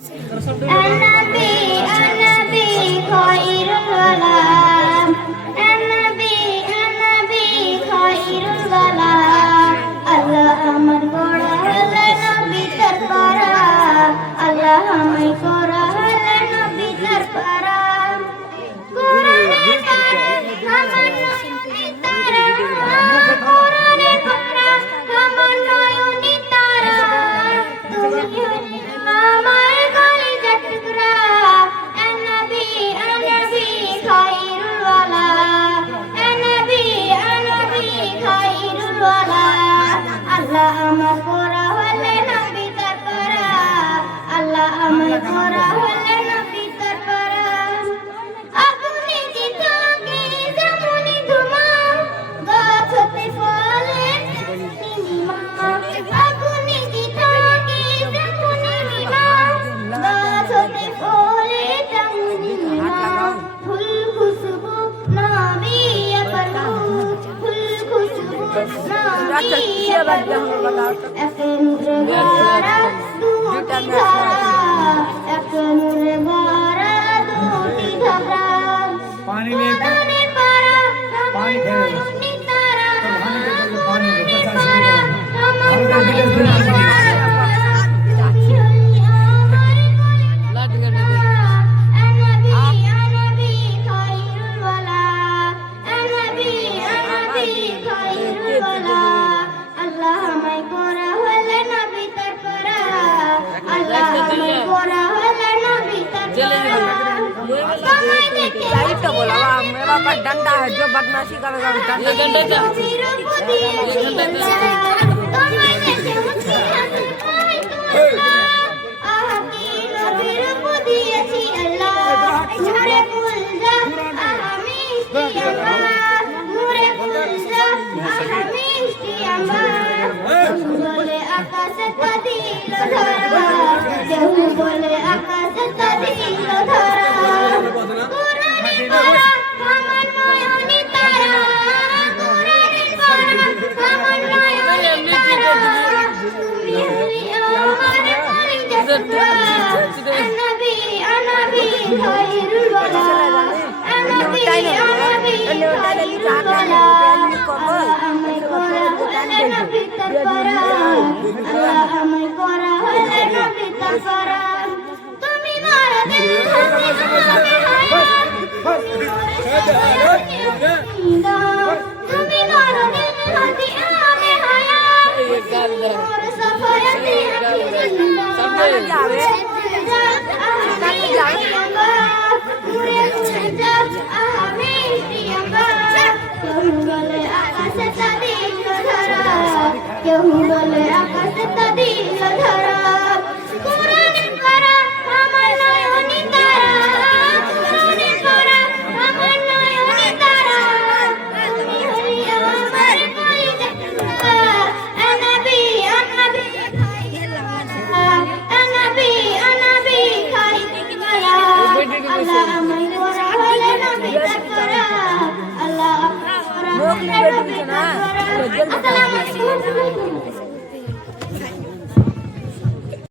النبي النبي خير الكلام النبي النبي خير الكلام আল্লাহ আমার গোড়া হলে নবী তার পারা আল্লাহ আমায় গোড়া হলে নবী তার পারা কোরআনের পারা আমার নয়নে তারা কোরআনের পারা আমার নয়নে তারা তুমি হলে আমার কলিজার টুকরা النبي النبي خير الولا النبي النبي خير الولا আল্লাহ আমার গোড়া হলে নবী তার পারা আল্লাহ আমার গোড়া হলে নবী তার পারা আগুনে জিতাকে যেমনি ধুমা গাছ হতে ফলে নিমা আগুনে জিতাকে যেমনি নিমা গাছ হতে ফলে তেমনি নিমা ফুল খুশবু নবী পরলু ফুল খুশবু নবী একে নূরে ভরা দুটি ধারা একে নূরে ভরা দুটি ধারা पानी ले কোরআনের পারা আমার নয়নে তারা কোরআনের পারা আমার নয়নে তারা তুমি হলে আমার কলিজার النبي النبي خير الولا النبي النبي خير الولا আল্লাহ আমায় গোড়া হলে নবী তার পারা আল্লাহ আমায় গোড়া হলে নবী তার পারা সময় দেখে लाइट तो बोला वाह मेरा पास डंडा है जो बदमाशी करेगा वो डंडा চিরপুতি আছি তোমায় দেখে মুছি হাসি পাই আহা কি নবীর পুতি আছি আল্লাহ নূরে কুলজা আহা মিষ্টি আমার নূরে কুলজা আহা মিষ্টি আমার কেউ বলে আকাশে তা দিল ধরা কেউ বলে আকাশে তা দিল ধরা কোরআনের পারা আমার নয়নে তারা কোরআনের পারা আমার নয়নে তারা তুমি হলি আমার কলিজার টুকরা النبي النبي خير الولا النبي النبي خير الولا আল্লাহ আমায় করা হলে নবী তার পারা আল্লাহ আমায় করা হলে নবী তার পারা তুমি মারা দিল হাসি আমাকে হায়াত তুমি মারা দিল হাসি আমাকে হায়াত মোর সফায়াতে सामने जावे কেউ বলে আকাশে তা দিল ধরা কোরআনের পারা আমার নয়নে তারা কোরআনের পারা আমার নয়নে তারা তুমি হলি আমার কলিজার টুকরা النبي النبي خير الولا النبي النبي خير الولا আল্লাহ আমায় গোড়া হলে নবী তার পারা আল্লাহ গোড়া হলে নবী তার পারা আসসালামু আলাইকুম